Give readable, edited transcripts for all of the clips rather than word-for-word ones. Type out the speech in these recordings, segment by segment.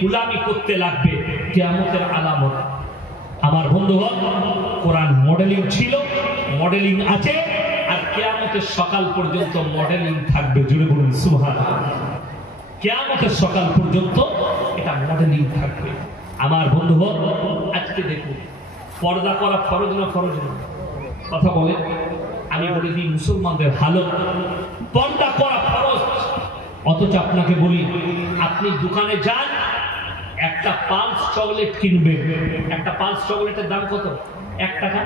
গোলামি করতে লাগবে, কিয়ামতের আলামত। আমার বন্ধুগণ, কোরআন মডেলিং ছিল, মডেলিং আছে, আর কিয়ামতের সকাল পর্যন্ত মডেলিং থাকবে। জুড়ে বলুন সুবহানাল্লাহ। কিয়ামতের সকাল পর্যন্ত এটা মডেলিং থাকবে। আমার বন্ধুগণ, আজকে দেখুন, পর্দা করা ফরজ না ফরজ না? কথা বলে আমি বলে দিই, মুসলমানদের হালত, পর্দা করা ফরজ। অথচ আপনাকে বলি, আপনি দোকানে যান, একটা পালস চকলেট কিনবেন, একটা পালস চকলেটের দাম কত? 1 টাকা।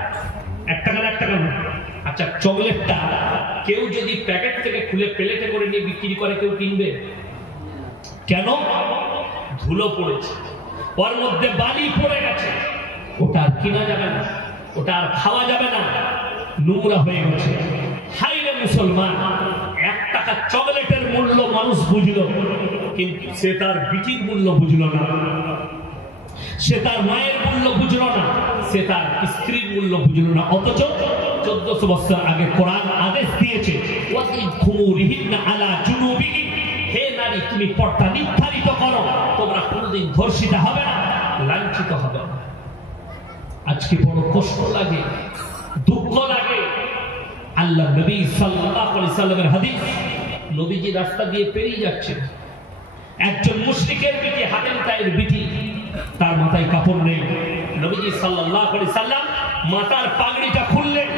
1 টাকা না 1 টাকা না? আচ্ছা, চকলেটটা কেউ যদি প্যাকেট থেকে খুলে প্লেটে করে নিয়ে বিক্রি করে, কেউ কিনবে? কেন? ধুলো পড়েছে, ওর মধ্যে বালি পড়ে গেছে, ওটা আর কিনা যাবে না, ওটা আর খাওয়া যাবে না, নোংরা হয়ে গেছে। হাই রে মুসলমান, 1 টাকা চকলেটের মূল্য মানুষ বুঝলো, কিন্তু সে তার বিটির মূল্য বুঝলো না, সে তার মায়ের মূল্য বুঝলো না, সে তার স্ত্রীর মূল্য বুঝলো না। অথচ 1400 বছর আগে কোরআন আদেশ দিয়েছে, হে নারী, তুমি পর্দা নির্ধারিত করো, তোমরা কোনোদিন ধর্ষিতা হবে না, লাঞ্ছিত হবে না। আজকে বড় কষ্ট লাগে, দুঃখ লাগে। আল্লাহ নবী সাল্লাল্লাহু আলাইহি সাল্লামের হাদিস, নবীজি রাস্তা দিয়ে পেরিয়ে যাচ্ছেন, একজন মুশরিকের বিটি, হাতেম তায়ের বিটি, তার মাথায় কাপড় নেই। নবীজি সাল্লাল্লাহু আলাইহি সাল্লাম মাথার পাগড়িটা খুললেন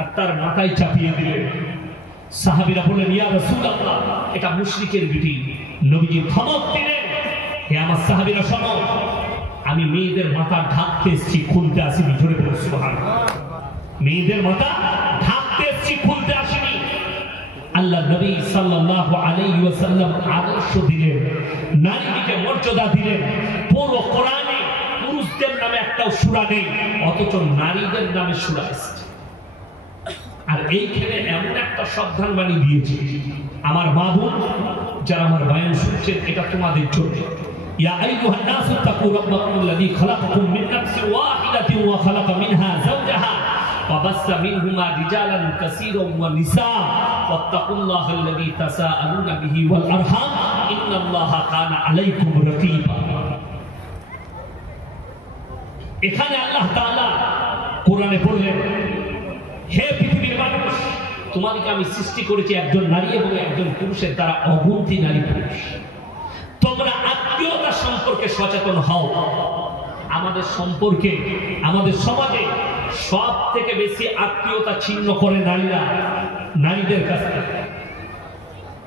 আর তার মাথায় চাপিয়ে দিলেন। সাহাবীরা বললেন, ইয়া রাসূলুল্লাহ, এটা মুশরিকের বিটি। নবীজি ধমক দিলেন, হে আমার সাহাবীরা শোনো, আমি মেয়েদের মাথা ঢাকতে এসেছি, খুলতে আসিনি। জোরে বলুন সুবহানাল্লাহ। মেয়েদের মাথা ঢাকতে এসেছি, খুলতে আসিনি। আল্লাহ নবী সাল্লাল্লাহু আলাইহি ওয়াসাল্লাম আদর্শ দিলেন, নারীকে মর্যাদা দিলেন। পুরো কোরআনে পুরুষদের নামে একটাও সূরা নেই, অথচ নারীদের নামে সূরা এসেছে। আর এইখানে এমন একটা সাবধান বাণী দিয়েছে, আমার মা বোন যারা আমার বয়ান শুনছেন, এটা তোমাদের জন্য। ইয়া আইয়ুহান নাসু তাকু রাব্বাকুমুল্লাযী খালাকাকুম মিন নাফসিন ওয়াহিদাতিন ওয়া খালাকা মিনহা যাওজাহা ওয়া বাসসা মিনহুমা রিজালান কাসীরান ওয়া নিসা ওয়াত্তাকুল্লাহাল্লাযী তাসাআলুনা বিহি ওয়াল আরহাম ইন্নাল্লাহা কানা আলাইকুম রাকীবা। এখানে আল্লাহ তাআলা কোরআনে বললেন, হে পৃথিবীর মানুষ, তোমাদেরকে আমি সৃষ্টি করেছি একজন নারী এবং একজন পুরুষের দ্বারা, অগুন্তি নারী পুরুষ। তোমরা আত্মীয়তা সম্পর্কে সচেতন হও। আমাদের সম্পর্কে, আমাদের সমাজে সব থেকে বেশি আত্মীয়তা ছিন্ন করে নারীরা, নারীদের কাছ থেকে।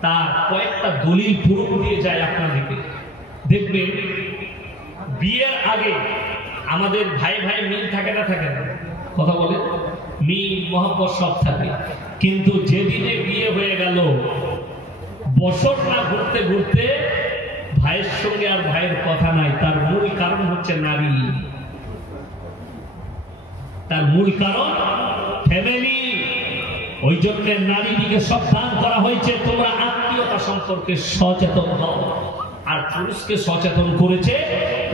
তার কয়েকটা দলিল প্রুফ দিয়ে যায় আপনাদেরকে। দেখবেন, বিয়ের আগে আমাদের ভাই ভাই মিল থাকে না, থাকে না? কথা বলে, মিল মহব্বত সব থাকে, কিন্তু যেদিনে বিয়ে হয়ে গেল, বছর না ঘুরতে ঘুরতে ভাইয়ের সঙ্গে আর ভাইয়ের কথা নাই। তার মূল কারণ হচ্ছে নারী, তার মূল কারণ ফ্যামিলি। ওই জন্য নারীটিকে সাবধান করা হয়েছে, তোমরা আত্মীয়তা সম্পর্কে সচেতন হও। আর পুরুষকে সচেতন করেছে,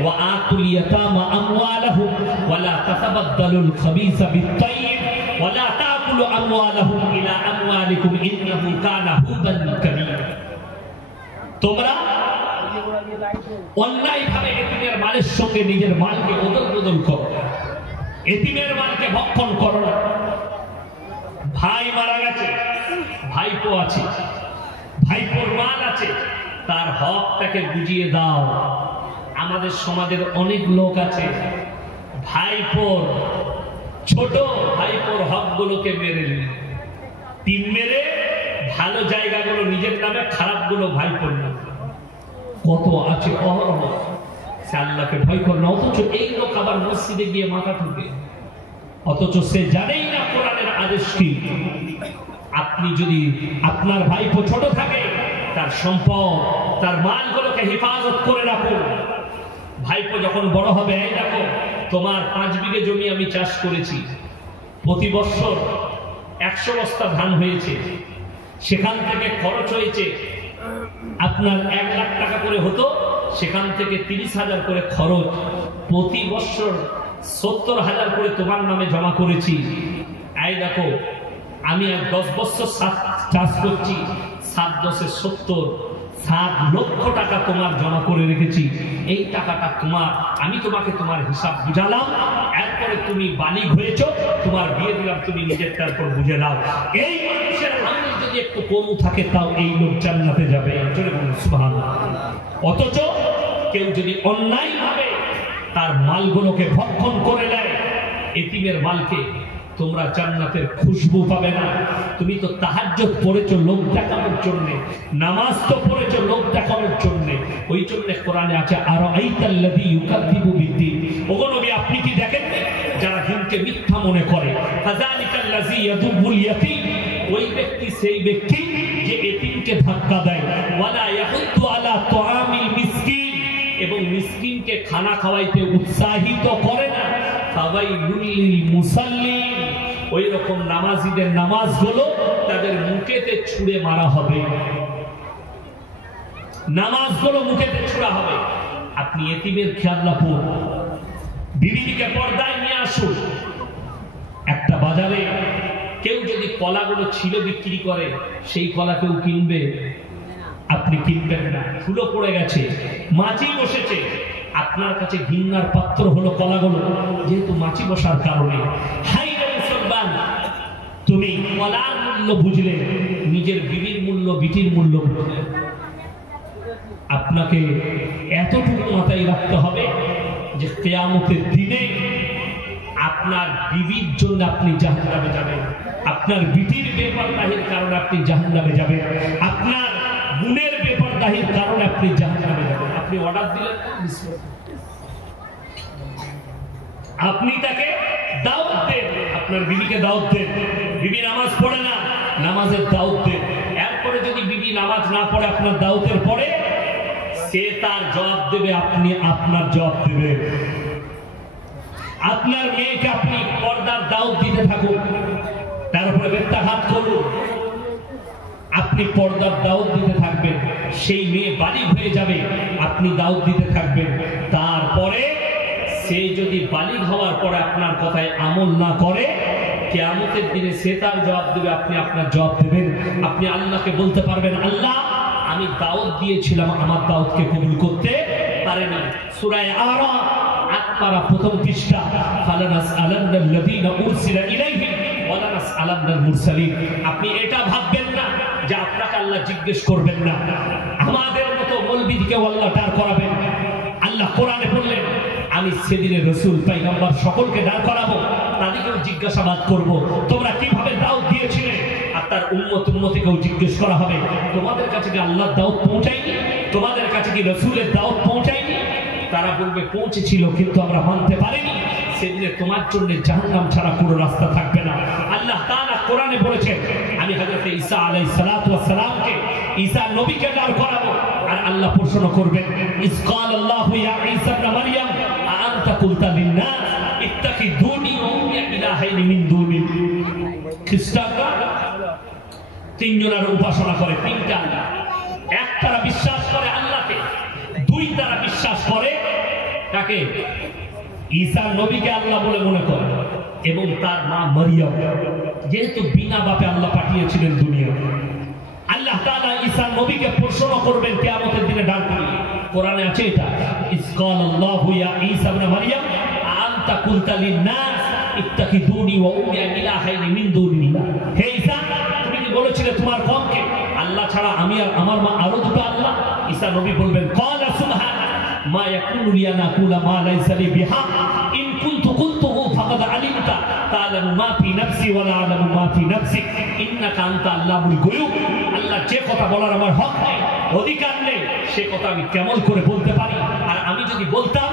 ওয়া আতুল ইয়াতামা আমওয়ালাহুম ওয়া লা তাতাবাদদালুল খাবিসা বিত-তাইয়্যিব ওয়া লা তাকুলু আমওয়ালাহুম ইলা আমওয়ালিকুম ইন্নাহু কানা হুবান কাবীরা। তোমরা অন্যায়ভাবে এতিমের মালের সঙ্গে নিজের মালকে ওদল বদল করো না, এতিমের মালকে ভক্ষণ করো না। ভাই মারা গেছে, ভাইপো আছে, ভাইপোর মাল আছে, তার হকটাকে বুঝিয়ে দাও। আমাদের সমাজের অনেক লোক আছে, ভাইপোর, ছোট ভাইপোর হকগুলোকে মেরে নিল, তিন মেরে ভালো জায়গাগুলো নিজের নামে, খারাপগুলো ভাইপোর নামে। কত আছে অহরহ, সে আল্লাহকে ভয় করে না, অথচ এই লোক আবার মসজিদে গিয়ে মাথা ঠুকে, অথচ সে জানেই না কোরআনের আদেশ কি। আপনি যদি আপনার ভাইপো ছোট থাকে, তার সম্পদ, তার মালগুলোকে হেফাজত করে রাখুন। ভাইপো যখন বড় হবে, এই দেখো তোমার 5 বিঘে জমি আমি চাষ করেছি, প্রতি বছর 100 বস্তা ধান হয়েছে, সেখান থেকে খরচ হয়েছে আপনার 1 লাখ টাকা করে হতো, সেখান থেকে 30,000 করে খরচ, প্রতি বছর 70,000 করে তোমার নামে জমা করেছি। এই দেখো আমি 10 বছর চাষ করছি, 7 × 10 = 70, 7 লক্ষ টাকা তোমার জমা করে রেখেছি, এই টাকাটা তোমার, আমি তোমাকে তোমার হিসাব বুঝালাম, এরপরে তুমি বালিগ হয়েছো, তোমার বিয়ে দিলাম, তুমি নিজের তারপর বুঝে নাও। এই মানুষের আমল যদি একটু কম থাকে তাও এই লোক জান্নাতে যাবে। সুবহানাল্লাহ। অথচ কেউ যদি অন্যায় ভাবে তার মালগুলোকে ভক্ষণ করে নেয়, এতিমের মালকে, তোমরা জান্নাতের খুশবু পাবে না। তুমি তো তাহাজ্জুদ পড়েছো লোক দেখানোর জন্য, নামাজ তো পড়েছো লোক দেখানোর জন্য। ওই জন্য কোরআনে আছে আরাআইতাল্লাযী ইউকাযযিবু বিদ্দীন। ওগো নবী, আপনি কি দেখেন যারা দিনকে মিথ্যা মনে করে? ফাযালিকাল্লাযী ইয়াদুবুল ইয়াতীম। ওই ব্যক্তি সেই ব্যক্তি যে এতিমকে ধাক্কা দেয়। ওয়ালা ইয়াহুদ্দু আলা তুআমিল মিসকিন। এবং মিসকিনকে খানা খাওয়াইতে উৎসাহিত করে না। ফাওয়াইলুল লিল মুসাল্লিন। ওই রকম নামাজীদের নামাজগুলো তাদের মুখেতে ছুঁড়ে মারা হবে, নামাজগুলো মুখেতে ছুঁড়া হবে। আপনি এতিমের খেয়াল রাখুন, বিবিকে পর্দায় নিয়ে আসুন। একটা বাজারে কেউ যদি কলাগুলো ছিল বিক্রি করে, সেই কলা কেউ কিনবে? আপনি কিনবেন না। ফুলো পড়ে গেছে, মাছি বসেছে, আপনার কাছে ঘৃণার পাত্র হলো কলাগুলো, যেহেতু মাছি বসার কারণে। হাই রে মুসলমান, তুমি কলার মূল্য বুঝলে, নিজের বিবির মূল্য, বিটির মূল্য বুঝলে। আপনাকে এতটুকু মাথায় রাখতে হবে যে কিয়ামতের দিনে আপনার বিবির জন্য আপনি জাহান্নামে যাবেন, আপনার বিটির বেপরদাহির কারণে আপনি জাহান্নামে যাবেন, আপনার গুণের বেপরদাহির কারণে আপনি জাহান্নামে যাবেন। আপনি অর্ডার দিলেন, আপনি তাকে দাওয়াত দেন, আপনার বিবিকে দাওয়াত দেন। বিবি নামাজ পড়ে না, নামাজের দাওয়াত দেন। এরপরে যদি বিবি নামাজ না পড়ে আপনার দাওয়াতের পরে, সে তার জবাব দেবে, আপনি আপনার জবাব দেবে। আপনার মেয়েকে আপনি পর্দার দাওয়াত দিতে থাকুন, তারপরে বেত্তাঘাত করুন, আপনি পর্দার দাওয়াত দিতে থাকবেন। সেই মেয়ে বালিগ হয়ে যাবে, আপনি দাওয়াত দিতে থাকবেন। তারপরে সে যদি বালিগ হওয়ার পরে আপনার কথায় আমল না করে, কিয়ামতের দিনে সে তার জবাব দেবে, আপনি আপনার জবাব দেবেন। আপনি আল্লাহকে বলতে পারবেন, আল্লাহ আমি দাওয়াত দিয়েছিলাম, আমার দাওয়াতকে কবুল করতে পারেনি। সূরা আরাফ ৮ পারা প্রথম পৃষ্ঠা। ফালানাসআলান্নাল্লাযীনা উরসিলা ইলাইহিম ওয়া লানাসআলান্নাল মুরসালিন। আপনি এটা ভাববেন না যে আপনাকে আল্লাহ জিজ্ঞেস করবেন না। আমাদের মতো মৌলবীকে আল্লাহ দাঁড় করাবেন। আল্লাহ কোরআনে বললেন, আমি সেদিনে রাসূল পয়গম্বর সকলকে দাঁড় করাবো, তাদেরকেও জিজ্ঞাসাবাদ করব, তোমরা কিভাবে দাওয়াত দিয়েছিলে। আর তার উম্মতকেও জিজ্ঞেস করা হবে, তোমাদের কাছে কি আল্লাহর দাওয়াত পৌঁছায়নি? তোমাদের কাছে কি রাসূলের দাওয়াত পৌঁছায়নি? তারা বলবে পৌঁছেছিল, কিন্তু আমরা মানতে পারিনি। সেদিনে তোমার জন্য জাহান্নাম ছাড়া কোনো রাস্তা থাকবে না। আল্লাহ তাআলা কোরআনে বলেছেন, আমি হযরত ঈসা আলাইহিস সালাতু ওয়াস সালামকে, ঈসা নবীকে দাঁড় করাবো, আর আল্লাহ প্রশ্ন করবেন, ইস ক্বালাল্লাহু ইয়া ঈসা ইবনে মারইয়াম আনতা কুলতা লিন-নাস ইত্তাখিযুনি ওয়া উম্মিয়া ইলাহাইনি মিন দুনি। খ্রিস্টানরা তিনজনের উপাসনা করে, তিনটা আল্লাহ। এক তারা বিশ্বাস করে আল্লাহকে, দুই তারা বিশ্বাস করে তাকে ঈসা নবীকে আল্লাহ বলে মনে করে, এবং তার মা মারিয়াম, যেহেতু বিনা বাপে আল্লাহ পাঠিয়েছিলেন দুনিয়া। আল্লাহ তাআলা ঈসা নবীকে প্রশ্ন করবেন কিয়ামতের দিনে ডাক দিয়ে। কোরআনে আছে এটা, ইস ক্বালাল্লাহু ইয়া ঈসা ইবনে মারইয়াম আনতা কুলতা লিন-নাস ইত্তাখিযুনি ওয়া উম্মিয়া ইলাহাইনি মিন দুনিল্লাহ। হে ঈসা, তুমি কি বলেছিলে তোমার কওমকে আল্লাহ ছাড়া আমি আর আমার মা আরো দুটো আল্লাহ? ঈসা নবী বলবেন, ক্বালা সুবহানাক মা ইয়াকুনু লি আন আকুলা মা লাইসা লি বিহাক ইন কুনতু কুনতুহু ফাকাদ আলিমতা তা'লামু মা ফি নাফসি ওয়া লা আ'লামু মা ফি নাফসিক ইন্নাকা আনতা আল্লামুল গুয়ুব। আল্লাহ যে কথা বলার আমার হক নেই, অধিকার নেই, সে কথা আমি কেমন করে বলতে পারি? আর আমি যদি বলতাম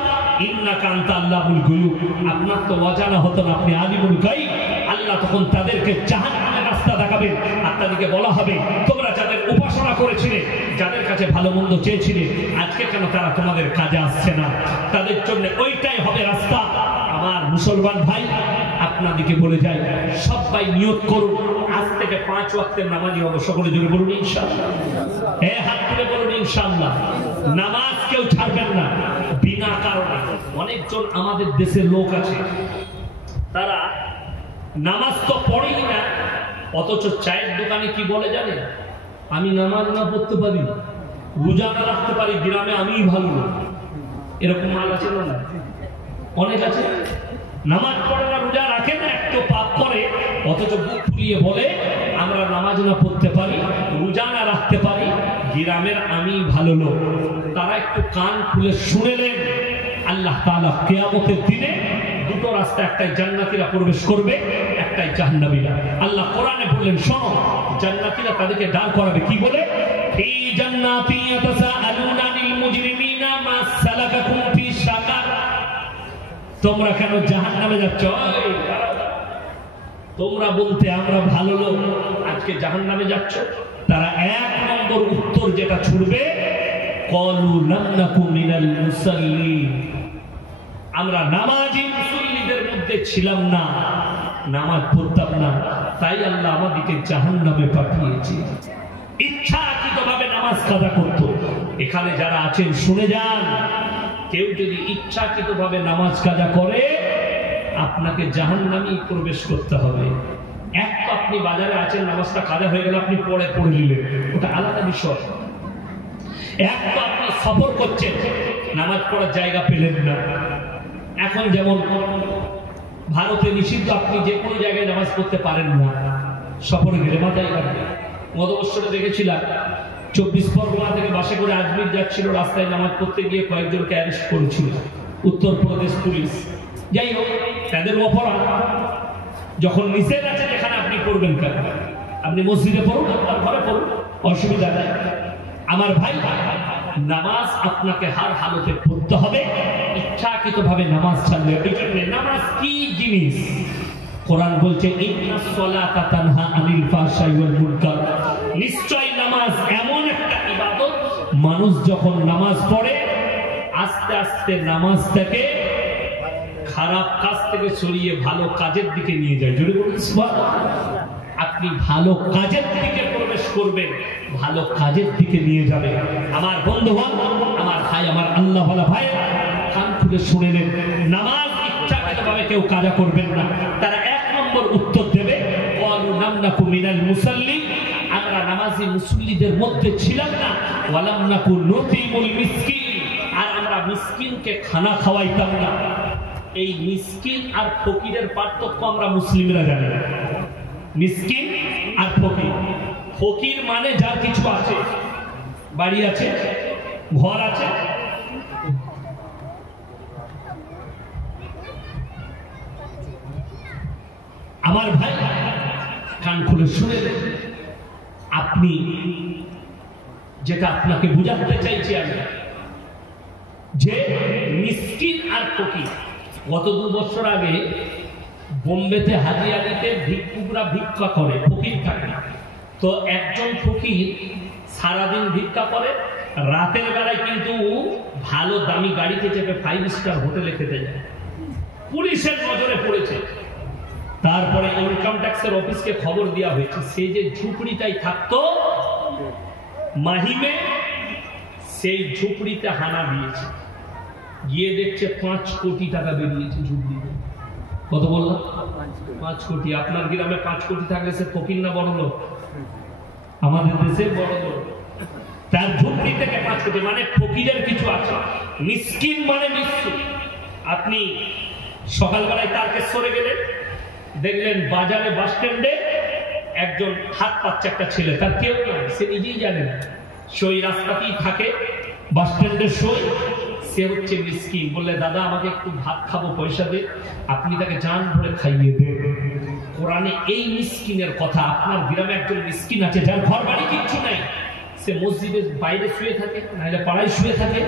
ইন্নাকা আনতা আল্লামুল গুয়ুব, আপনার তো অজানা হতো না, আপনি আলিমুল গায়ব। আল্লাহ তখন তাদেরকে জাহান্নামের রাস্তা দেখাবেন, আর তাদেরকে বলা হবে, তোমরা যাদের উপাসনা করেছিলে, যাদের কাছে ভালো মন্দ চেয়েছিলে, আজকে কেন তারা তোমাদের কাজে আসছে না? তাদের জন্য ওইটাই হবে রাস্তা। আমার মুসলমান ভাই, আপনাদেরকে বলে যাই, সবাই নিয়ত করুন, আজ থেকে 5 ওয়াক্তের নামাজি হবো। সকলে জোরে বলুন ইনশাআল্লাহ। হাত তুলে বলুন ইনশাআল্লাহ। নামাজ কেউ ছাড়বেন না বিনা কারণে। অনেকজন আমাদের দেশের লোক আছে, তারা নামাজ তো পড়েই না, অথচ চায়ের দোকানে কি বলে জানেন? আমি নামাজ না পড়তে পারি, রোজা না রাখতে পারি গ্রামে আমিই ভালো লোক, এরকম মাল আছে না? অনেক আছে। নামাজ পড়ে না, রোজা রাখে না, একটু পাপ করে, অথচ বুক ফুলিয়ে বলে আমরা নামাজ না পড়তে পারি, রোজা না রাখতে পারি, গ্রামের আমি ভালো লোক। তারা একটু কান খুলে শুনেলেন, আল্লাহ তাআলা কিয়ামতের দিনে দুটো রাস্তা, একটাই জান্নাতীরা প্রবেশ করবে, একটাই জাহান্নামীরা। আল্লাহ কোরআনে বললেন, শোনো, জান্নাতীরা তাদেরকে দাঁড় করাবে কি বলে? ফি জান্নাতি ইয়াতাসাআলুনা আনিল মুজরিমিনা মা সালাকাকুম ফি সাকার। তোমরা কেন জাহান্নামে যাচ্ছ? তোমরা বলতে আমরা ভালো লোক, আজকে জাহান্নামে যাচ্ছ। তারা এক নম্বর উত্তর যেটা ছুড়বে, ক্বালু লাম নাকু মিনাল মুসাল্লিন, আমরা নামাজি মুসল্লিদের মধ্যে ছিলাম না, নামাজ পড়তাম না, তাই আল্লাহ আমাদেরকে জাহান্নামে পাঠিয়েছে। ইচ্ছাকৃতভাবে নামাজ কাজা করত। এখানে যারা আছেন শুনে যান, কেউ যদি ইচ্ছাকৃতভাবে নামাজ কাজা করে, আপনাকে জাহান্নামে প্রবেশ করতে হবে। এক তো আপনি বাজারে আছেন, নামাজটা কাজা হয়ে গেল, আপনি পড়ে নিলেন, ওটা আলাদা বিষয়। এক তো আপনি সফর করছেন, নামাজ পড়ার জায়গা পেলেন না। এখন যেমন ভারতে নিষিদ্ধ, আপনি যে কোনো জায়গায় নামাজ পড়তে পারেন না, সফরে গেলে মাথায় রাখবেন। গত বছরে দেখেছিলাম 24 পরগনা থেকে বাসে করে আজমির যাচ্ছিল, রাস্তায় নামাজ পড়তে গিয়ে কয়েকজনকে অ্যারেস্ট করেছিল উত্তরপ্রদেশ পুলিশ। যাই হোক, তাদের অপরাধ। যখন নিষেধ আছে যেখানে আপনি পড়বেন কেন? আপনি মসজিদে পড়ুন, আপনার ঘরে পড়ুন, অসুবিধা নাই। আমার ভাই, নামাজ আপনাকে হার হালতে পড়তে হবে, ইচ্ছাকৃতভাবে নামাজ ছাড়লে। এই জন্য নামাজ কি জিনিস? কোরআন বলছে, ইন্নাস সালাতা তানহা আনিল ফাহশাই ওয়াল মুনকার। নিশ্চয় নামাজ এমন একটা ইবাদত, মানুষ যখন নামাজ পড়ে আস্তে আস্তে নামাজটাকে খারাপ কাজ থেকে সরিয়ে ভালো কাজের দিকে নিয়ে যায়। জোরে বলুন সুবহানাল্লাহ। আপনি ভালো কাজের দিকে প্রবেশ করবেন, ভালো কাজের দিকে নিয়ে যাবে। আমার বন্ধুগণ, আমার ভাই, আমার আল্লাহ ওয়ালা ভাই, কান খুলে শুনে নেন, নামাজ ইচ্ছাকৃতভাবে কেউ কাজা করবেন না। তারা এক নম্বর উত্তর দেবে, ক্বালু লাম নাকু মিনাল মুসাল্লিন, আমরা নামাজি মুসল্লিদের মধ্যে ছিলাম না, ওয়া লাম নাকু নুতিমুল মিসকিন, আর আমরা মিসকিনকে খানা খাওয়াইতাম না। এই মিসকিন আর ফকিরের পার্থক্য আমরা মুসলিমরা জানি। মিসকিন আর ফকির, ফকির মানে যার কিছু আছে, বাড়ি আছে, ঘর আছে, আমার ভাই কান খুলে শুনে, আপনি যেটা আপনাকে বুঝাতে চাইছি আমি, যে মিসকিন আর ফকির। গত 2 বছর আগে বোম্বেতে হাজিয়ালিতে ভিক্ষুকরা ভিক্ষা করে, ফকির থাকে। তো একজন ফকির সারাদিন ভিক্ষা করে, রাতের বেলায় কিন্তু ভালো দামি গাড়িতে চেপে 5 স্টার হোটেলে খেতে যায়। পুলিশের নজরে পড়েছে। তারপরে ইনকাম ট্যাক্সের অফিসকে খবর দেওয়া হয়েছে, সে যে ঝুপড়িটাই থাকতো মাহিমে, সেই ঝুপড়িতে হানা দিয়েছে। গিয়ে দেখছে 5 কোটি টাকা বেরিয়েছে ঝুপড়িতে। কত বললাম? 5 কোটি। আপনার গ্রামে 5 কোটি থাকলে সে ফকির না বড় লোক? আমাদের দেশে বড় লোক। তার ঝুপড়ি থেকে 5 কোটি, মানে ফকিরের কিছু আছে। মিসকিন মানে নিঃস্ব। আপনি সকালবেলায় তারকেশ্বরে গেলেন, দেখলেন বাজারে বাস স্ট্যান্ডে একজন হাত পাচ্ছে একটা ছেলে, তার কেউ নাই, সে নিজেই জানে না, সই রাস্তাতেই থাকে, বাস স্ট্যান্ডে সই, সে হচ্ছে মিসকিন। বললে, দাদা আমাকে একটু ভাত খাবো, পয়সা দে। আপনি তাকে জান ভরে খাইয়ে দেন। কোরআনে এই মিসকিনের কথা। আপনার গ্রামে একজন মিসকিন আছে, যার ঘর বাড়ি কিচ্ছু নাই, সে মসজিদের বাইরে শুয়ে থাকে, নাহলে পাড়ায় শুয়ে থাকে,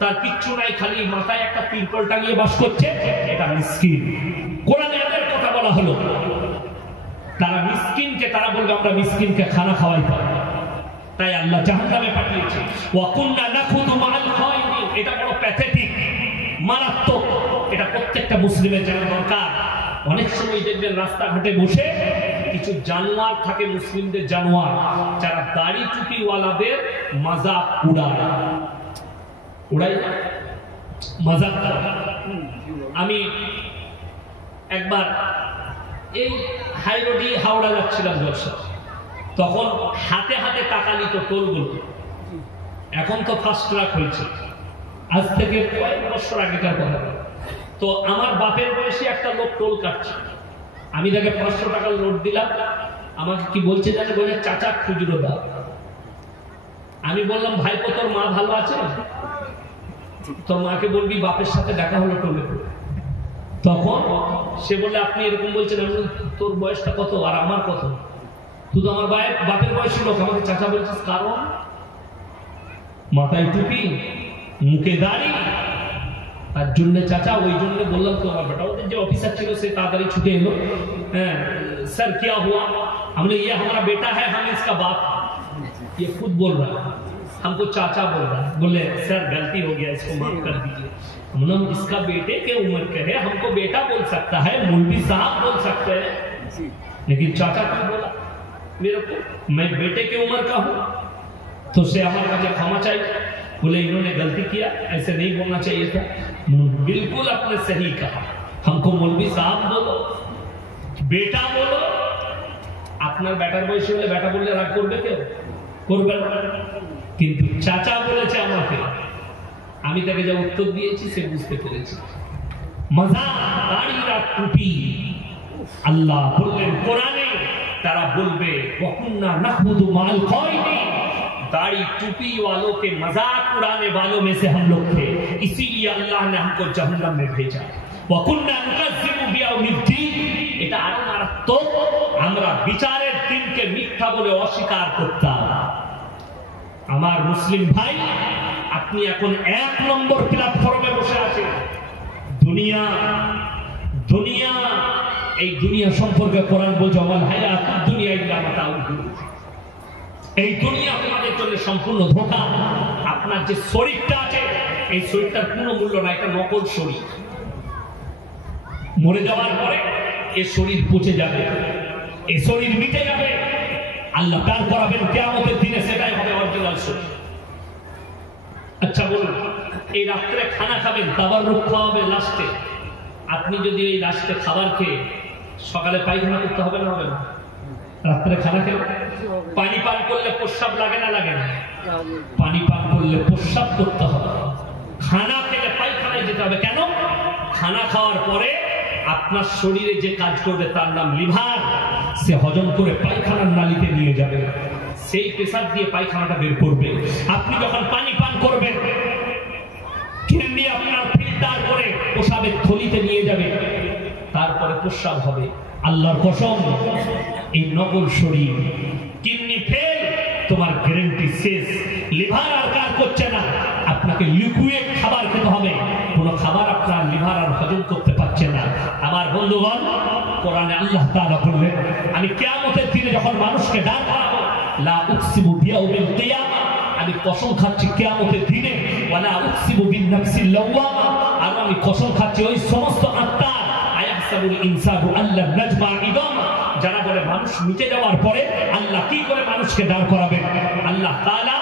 তার কিচ্ছু নাই, খালি মাথায় একটা তিরপল টাঙিয়ে বাস করছে, এটা মিসকিন। কোরআনে এদের কথা বলা হলো। তারা মিসকিনকে, তারা বলবে আমরা মিসকিনকে খানা খাওয়াইতাম, তাই আল্লাহ জাহান্নামে পাঠিয়েছে। ওয়া কুননা নাখুদু মাআল খায়িন, এটা বড় প্যাথেটিক, মারাত্মক। এটা প্রত্যেকটা মুসলিমের জানা দরকার। অনেক সময় দেখবেন রাস্তাঘাটে বসে কিছু জানোয়ার থাকে, মুসলিমদের জানোয়ার, যারা দাড়ি টুপিওয়ালাদের মজাক উড়ায়, মজাক। আমি একবার এই হাই রোডে হাওড়া যাচ্ছিলাম জলসা, তখন হাতে হাতে টাকা নিত টোলগুলো। এখন তো ফাস্ট ট্র্যাক হয়েছে, আজ থেকে কয়েক বছর আগেকার কথা। তো আমার বাপের বয়সী একটা লোক টোল কাটছে, আমি তাকে 500 টাকার নোট দিলাম, আমাকে কি বলছে জানে, বলে চাচা খুচরো দাও। আমি বললাম ভাইপো তোর মা ভালো আছে? তোর মাকে বলবি বাপের সাথে দেখা হলো টোলে। তখন সে বললে আপনি এরকম বলছেন, আমি তোর বয়সটা কত আর আমার কত? তুই তো আমার বাপের বয়সী লোক, আমাকে চাচা বলছিস কারণ? মাথায় টুপি, মুখে দাড়ি, তার জন্য চাচা। ওই জন্য বললাম তো আমার বেটা, ওদের যে অফিসার ছিল সে তাড়াতাড়ি ছুটে এলো। হ্যাঁ স্যার क्या हुआ? हमने ये हमारा बेटा है, हम इसका बाप। ये खुद बोल रहा है, हमको चाचा बोल रहा है। बोले सर गलती हो गया, इसको माफ कर दीजिए। हम इसका बेटे के उम्र के है, हमको बेटा बोल सकता है, मौलवी साहब बोल सकते हैं, लेकिन चाचा क्यों बोला मेरे को? मैं बेटे के उम्र का हूँ। तो से हमारे काছে क्षमा चाहिए। बोले इन्होंने गलती किया, ऐसे नहीं बोलना चाहिए था। बिल्कुल आपने सही कहा, हमको मौलवी साहब बोलो, बेटा बोलो। আপনার বেটার বয়সী হলে বেটা বললে রাগ করবে কেউ? করবে না। কিন্তু চাচা বলেছে আমাকে, আমি তাকে যা উত্তর দিয়েছি সে বুঝতে পেরেছে। মজা দাড়ি আর টুপি। আল্লাহ বললেন কোরআনে, তারা বলবে ওয়াকুন্না নাখুদু মাল খায়িন, दाढ़ी टूपी वालों के मजाक उड़ाने वालों में से हम लोग थे, इसीलिए अल्लाह ने हमको जहन्नम में भेजा। वकुन्ना नुकज़्ज़िबु बियौमिद्दीन, এটা আরো মারাত্মক, আমরা বিচারের দিনকে মিথ্যা বলে অস্বীকার করতাম। আমার মুসলিম ভাই, আপনি এখন 1 নম্বর প্ল্যাটফর্মে বসে আছেন। দুনিয়া দুনিয়া এই দুনিয়া সম্পর্কে কোরআন বলছে ওয়াল হায়াতুদ দুনিয়া ইল্লা মাতাউল গুরুর। এই দুনিয়া তোমাদের জন্য সম্পূর্ণ ধোঁকা। আপনার যে শরীরটা আছে, এই শরীরটার কোনো মূল্য নাই, এটা নকল শরীর। মরে যাওয়ার পরে এই শরীর পচে যাবে, এই শরীর মিটে যাবে, আল্লাহ দান করাবেন কিয়ামতের দিনে, সেটাই হবে অরিজিনাল শরীর। আচ্ছা বলুন, এই রাত্রে খানা খাবেন, তাবাররুক খাওয়াবে লাস্টে। আপনি যদি এই লাস্টে খাবার খেয়ে সকালে পায়খানা করতে হবে না, হবে না? রাত্রে খানা খেলে পানি পান করলে প্রস্রাব লাগে না, লাগে না? পানি পান করলে প্রস্রাব করতে হবে। খানা খেলে পায়খানায় যেতে হবে। কেন? খানা খাওয়ার পরে আপনার শরীরে যে কাজ করবে তার নাম লিভার, সে হজম করে পায়খানার নালীতে নিয়ে যাবে, সেই পেশাব দিয়ে পায়খানাটা বের করবে। আপনি যখন পানি পান করবেন, কিডনি আপনার ফিল্টার করে প্রস্রাবের থলিতে নিয়ে যাবে, তারপরে প্রস্রাব হবে। আল্লাহর কসম, এই নকল শরীর, কিডনি ফেল, তোমার গ্যারান্টি শেষ। লিভার আর কাজ করছে না, আপনাকে লিকুইড খাবার খেতে হবে। কোন খাবার আপনার লিভার আর হজম করতে পারছে না। আমার বন্ধুগণ, কোরআনে আল্লাহ তাআলা বললেন, আমি কিয়ামতের দিনে যখন মানুষকে দাঁড় করাবো, লা উকসিমু বিয়াউমিল কিয়ামা, আমি কসম খাচ্ছি কিয়ামতের দিনে, ওয়ালা উকসিমু বিন নাফসিল লাওয়ামা, আর আমি কসম খাচ্ছি ওই সমস্ত আত্মা, আয়াহসাবুল ইনসানু আল্লা নাজমা ইদামা, যারা বলে মানুষ মিটে যাওয়ার পরে আল্লাহ কি করে মানুষকে দাঁড় করাবেন। আল্লাহ তাআলা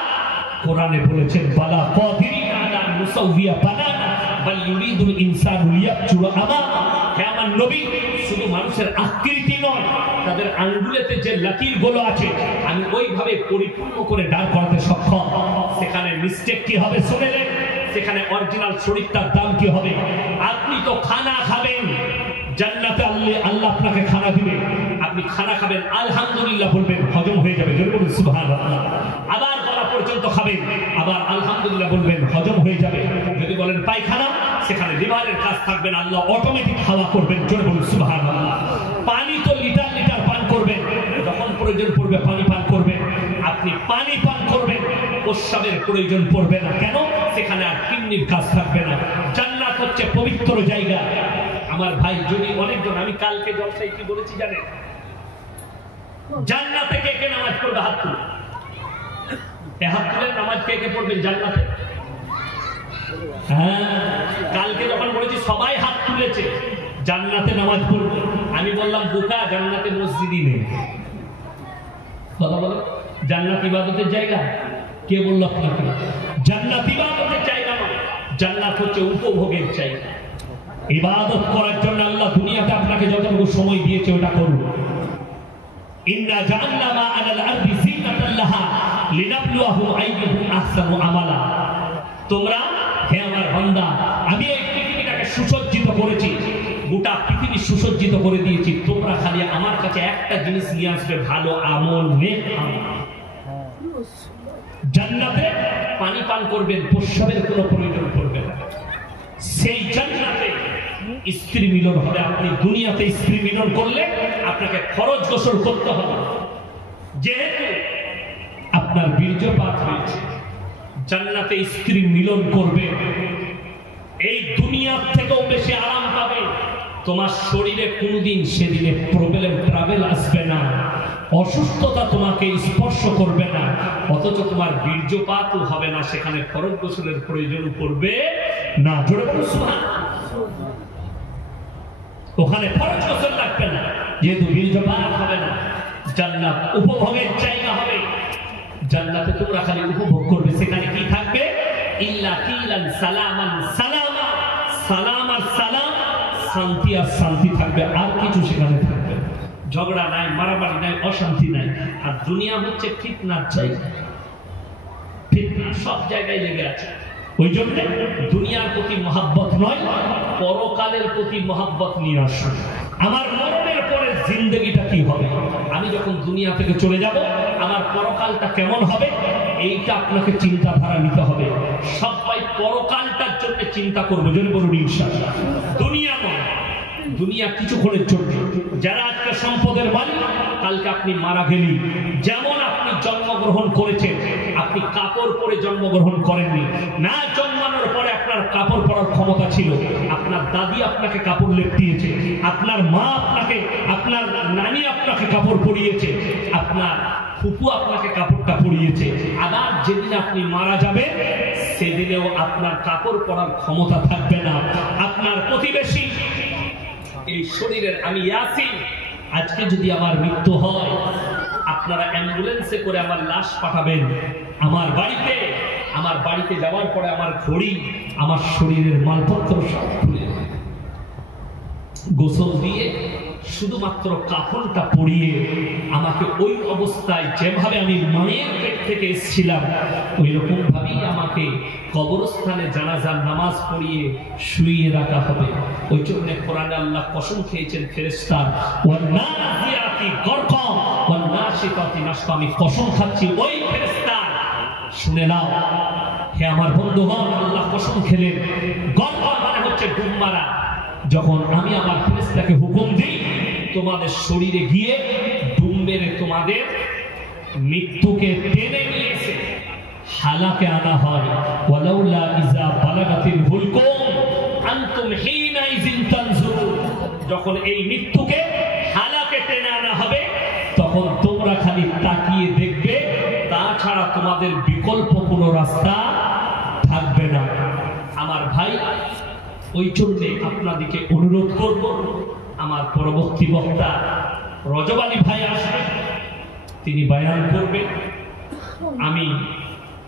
কোরআনে বলেছেন, বালা কাদিরিনা আলা নুসাউইয়া বানানা বাল ইউরিদুল ইনসানু লিয়াবজুরা আমামা। হে আমার নবী, শুধু মানুষের আকৃতি নয়, তাদের আঙ্গুলেতে যে লকিরগুলো আছে আমি ওইভাবে পরিপূর্ণ করে দাঁড় করাতে সক্ষম। সেখানে মিস্টেক কি হবে শুনেলেন, সেখানে অরিজিনাল শরীরটার দাম কি হবে। আপনি তো খানা খাবেন, জান্নাতে আল্লাহ আপনাকে খানা দিবে, আপনি খানা খাবেন, আলহামদুলিল্লাহ বলবেন, হজম হয়ে যাবে, জোরে বলুন সুবহানাল্লাহ। আবার গলা পর্যন্ত খাবেন, আবার আলহামদুলিল্লাহ বলবেন, হজম হয়ে যাবে। যদি বলেন পায়খানা, সেখানে লিভারের কাজ থাকবে না, আল্লাহ অটোমেটিক খাওয়া করবেন, জোরে বলুন সুবহানাল্লাহ। পানি তো লিটার লিটার পান করবেন, যখন প্রয়োজন পড়বে পানি পান করবেন। আপনি পানি পান করবেন, প্রস্রাবের প্রয়োজন পড়বে না। কেন? সেখানে আর কিডনির কাজ থাকবে না। জান্নাত হচ্ছে পবিত্র জায়গা। আমার ভাই, যদি অনেকজন, আমি কালকে জলসায় কি বলেছি জানেন, জান্নাতে কে কে নামাজ পড়বে হাত তুলে, হাত তুলে নামাজ কে কে পড়বেন জান্নাতে? হ্যাঁ, কালকে যখন বলেছি সবাই হাত তুলেছে, জান্নাতে নামাজ পড়বে। আমি বললাম বোকা, জান্নাতে মসজিদই নেই। কথা বলো, জান্নাত ইবাদতের জায়গা? কে বলল আপনাকে? জান্নাত ইবাদতের জায়গা নয়, জান্নাত হচ্ছে উপভোগের জায়গা। ইবাদত করার জন্য আল্লাহ দুনিয়াতে আপনাকে যতটুকু সময় দিয়েছে ওটা করুন। ইন্না জাআলনা মা আলাল আরদি যিনাতাল লাহা লিনাবলুয়াহুম আইয়ুহুম আহসানু আমালা। তোমরা হে আমার বান্দা, আমি এই পৃথিবীটাকে সুসজ্জিত করেছি, গোটা পৃথিবী সুসজ্জিত করে দিয়েছি, তোমরা খালি আমার কাছে একটা জিনিস নিয়ে আসবে, ভালো আমল, নেক আমল। জান্নাতে পানি পান করবেন, প্রস্রাবের কোনো প্রয়োজন পড়বে না। সেই জান্নাতে স্ত্রী মিলন হবে। আপনি দুনিয়াতে স্ত্রী মিলন করলে আপনাকে ফরজ গোসল করতে হবে, যেহেতু আপনার বীর্যপাত হয়েছে। জান্নাতে স্ত্রী মিলন করবে, এই দুনিয়ার থেকেও বেশি আরাম পাবে। তোমার শরীরে কোনোদিন সেদিনে প্রবলেম ট্রাভেল আসবে না, অসুস্থতা তোমাকে স্পর্শ করবে না, অথচ তোমার বীর্যপাতও হবে না, সেখানে ফরজ গোসলের প্রয়োজন পড়বে না। জোরে বলুন সুবহানাল্লাহ। ওখানে ফরজ গোসল লাগবে না, যেহেতু বীর্যপাত হবে না। জান্নাত উপভোগের জায়গা হবে। জান্নাতে তোমরা খালি উপভোগ করবে। সেখানে কি থাকবে? ইল্লা কিলান সালামান সালামা, সালাম আর সালাম, শান্তি আর শান্তি থাকবে, আর কিছু সেখানে থাকবে। ঝগড়া নাই, মারামারি নাই, অশান্তি নাই। আর দুনিয়া হচ্ছে ফিতনার জায়গা, ফিতনা সব জায়গায় লেগে আছে। ওই জন্য দুনিয়ার প্রতি মহাব্বত নয়, পরকালের প্রতি মহাব্বত নিয়ে আসুন। আমার মরণের পরে জিন্দগিটা কি হবে, আমি যখন দুনিয়া থেকে চলে যাব আমার পরকালটা কেমন হবে, এইটা আপনাকে চিন্তাধারা নিতে হবে। সবাই পরকালটার জন্য চিন্তা করবো, যদি বলুন ইনশাআল্লাহ। দুনিয়া নয়, দুনিয়া কিছুক্ষণের জন্য। যারা আজকে সম্পদের মালিক, কালকে আপনি মারা গেলি, যেমন আপনি জন্মগ্রহণ করেছেন, আপনি কাপড় পরে জন্মগ্রহণ করেননি না, জন্মানোর পরে আপনার কাপড় পরার ক্ষমতা ছিল, আপনার দাদি আপনাকে কাপড় লেপটিয়েছে, আপনার মা আপনাকে, আপনার নানি আপনাকে কাপড় পরিয়েছে, আপনার ফুপু আপনাকে কাপড়টা পরিয়েছে। আবার যেদিন আপনি মারা যাবে সেদিনেও আপনার কাপড় পরার ক্ষমতা থাকবে না। আপনার প্রতিবেশী এই শরীরের, আমি ইয়াসিন, আজকে যদি আমার মৃত্যু হয় আপনারা অ্যাম্বুলেন্সে করে আমার লাশ পাঠাবেন আমার বাড়িতে। আমার বাড়িতে যাওয়ার পরে আমার ঘড়ি, আমার শরীরের মালপত্র সব খুলে গোসল দিয়ে শুধুমাত্র কাফনটা পরিয়ে আমাকে ওই অবস্থায়, যেভাবে আমি মায়ের পেট থেকে এসেছিলাম ওই রকম ভাবেই আমাকে কবরস্থানে জানাজার নামাজ পড়িয়ে শুইয়ে রাখা হবে। ওই জন্য কোরআনে আল্লাহ কসম খেয়েছেন ফেরেশতার, ওয়ান্নাজিয়াতি গরকা ওয়ান্নাশিতাতি নাশতা। আমি কসম খাচ্ছি ওই ফেরেশতার, শুনে নাও হে আমার বন্ধুগণ, আল্লাহ কসম খেলেন। গরকা মানে হচ্ছে ডুব মারা। যখন আমি আমার ফেরেশতাকে হুকুম দিই তোমাদের শরীরে গিয়ে ডুব মেরে তোমাদের মৃত্যুকে টেনে নিয়ে এসে হালাকে আনা হয়। ওয়ালাউলা ইজা বালাগাতিল হুলকুম আনতুম হিনা ইযিন তানজুরুন। যখন এই মৃত্যুকে হালাকে টেনে আনা হবে তখন তোমরা খালি তাকিয়ে দেখবে, তাছাড়া তোমাদের বিকল্প কোনো রাস্তা থাকবে না। আমার ভাই, ওই জন্যে আপনাদেরকে অনুরোধ করব, আমার পরবর্তী বক্তা রজব আলী ভাই আসবেন, তিনি বয়ান করবেন। আমি,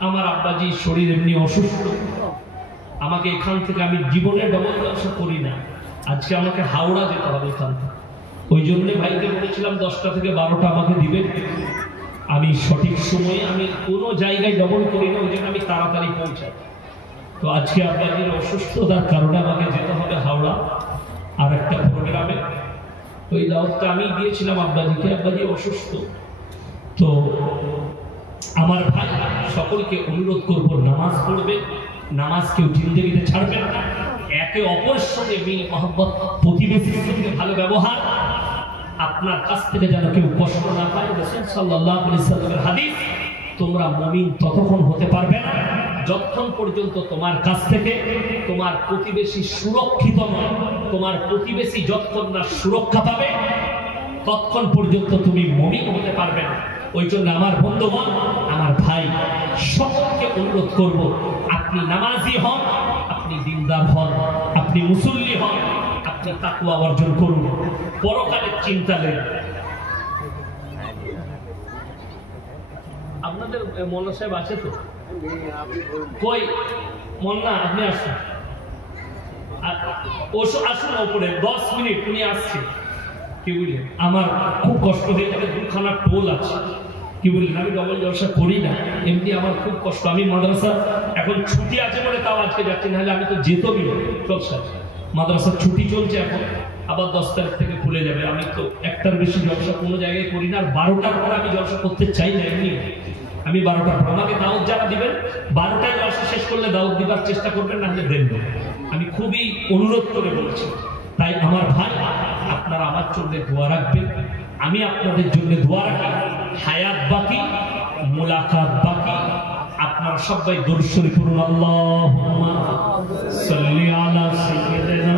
আমার আব্বাজি শরীর এমনি অসুস্থ, আমাকে এখান থেকে, আমি জীবনে ডবল ব্যবসা করি না, আজকে আমাকে হাওড়া যেতে হবে এখান থেকে। ওই জন্য ভাইকে বলেছিলাম 10টা থেকে 12টা আমাকে দিবেন। আমি সঠিক সময়ে, আমি কোনো জায়গায় ডবল করি না, ওই জন্য আমি তাড়াতাড়ি পৌঁছাই। তো আজকে আব্বাজির অসুস্থতার কারণে আমাকে যেতে হবে হাওড়া আর একটা প্রোগ্রামে। ওই দাওয়াতটা আমি দিয়েছিলাম আব্বাজিকে, আব্বাজি অসুস্থ। তো আমার ভাই সকলকে অনুরোধ করব, নামাজ পড়বেন, নামাজ কেউ জিন্দেগিতে ছাড়বেন না। একে অপরের সঙ্গে মিল মহব্বত, প্রতিবেশীর সঙ্গে ভালো ব্যবহার, আপনার কাছ থেকে যেন কেউ কষ্ট না পায়। রাসূল সাল্লাল্লাহু আলাইহি সাল্লামের হাদিস, তোমরা মুমিন ততক্ষণ হতে পারবে না যতক্ষণ পর্যন্ত তোমার কাছ থেকে তোমার প্রতিবেশী সুরক্ষিত নয়। তোমার প্রতিবেশী যতক্ষণ না সুরক্ষা পাবে ততক্ষণ পর্যন্ত তুমি মুমিন হতে পারবে না। ওই জন্য আমার বন্ধুগণ, আমার ভাই, সকলকে অনুরোধ করব, আপনি নামাজি হন, আপনি দিনদার হন, আপনি মুসল্লি হন, আপনি তাকওয়া অর্জন করুন, পরকালের চিন্তা নেই। আপনাদের মোল্লা সাহেব আছে তো? কই মোল্লা, আপনি আসুন, আসুন ওপরে 10 মিনিট উনি আসছে। কি বুঝলেন, আমার খুব কষ্ট হয়ে যাবে, দুখানা টোল আছে, কি বললেন? আমি ডবল জলসা করি না, এমনি আমার খুব কষ্ট। আমি মাদ্রাসা এখন ছুটি আছে বলে তাও আজকে যাচ্ছি, নাহলে আমি তো যেতই জলসা। মাদ্রাসার ছুটি চলছে এখন, আবার 10 তারিখ থেকে খুলে যাবে। আমি তো একটার বেশি জলসা কোনো জায়গায় করি না, আর 12টার পর আমি জলসা করতে চাই না। এমনি আমি 12টার পর, আমাকে দাওয়াত যারা দিবেন 12টায় জলসা শেষ করলে দাওয়াত দিবার চেষ্টা করবেন, না হলে দেন না। আমি খুবই অনুরোধ করে বলছি। তাই আমার ভাই, আপনারা আমার জন্য দোয়া রাখবেন, আমি আপনাদের জন্য দোয়া রাখি। হায়াত বাকি, মুলাকাত বাকি। আপনারা সবাই দরুদ শরীফ পড়ুন। আল্লাহুম্মা সাল্লি আলা সাইয়্যিদিনা